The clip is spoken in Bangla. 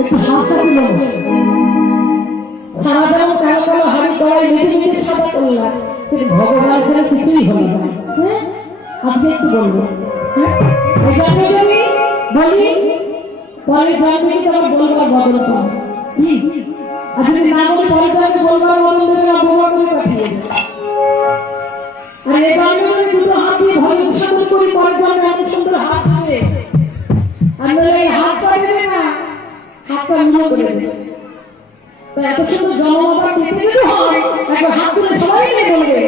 একটু হাতটা দিল সারা দাম কালো কালো হাড়ি কড়াই মেঝে মেঝে সাদা করলাম, কিন্তু ভগবান যেন কিছুই হলো না। হ্যাঁ, আজকে একটু বলবো, হ্যাঁ এই জন্মে যদি বলি পরে জন্মে কিন্তু আমার বলবার বদল পাবো, কি আর যদি না বলি পরে জন্মে বলবার বদল দেবে না, বোমা করে পাঠিয়ে দেবে। আর এই জন্মে যদি দুটো হাত দিয়ে ঘরে অনুসন্ধান করি, পরে জন্মে এমন সুন্দর হাত হবে, আমি এই হাত পা দেবে না, হাতটা মনে করে দেবে। এত সুন্দর জন্মমাতা পেতে যদি হয়, একবার হাত তুলে সবাই বলবে,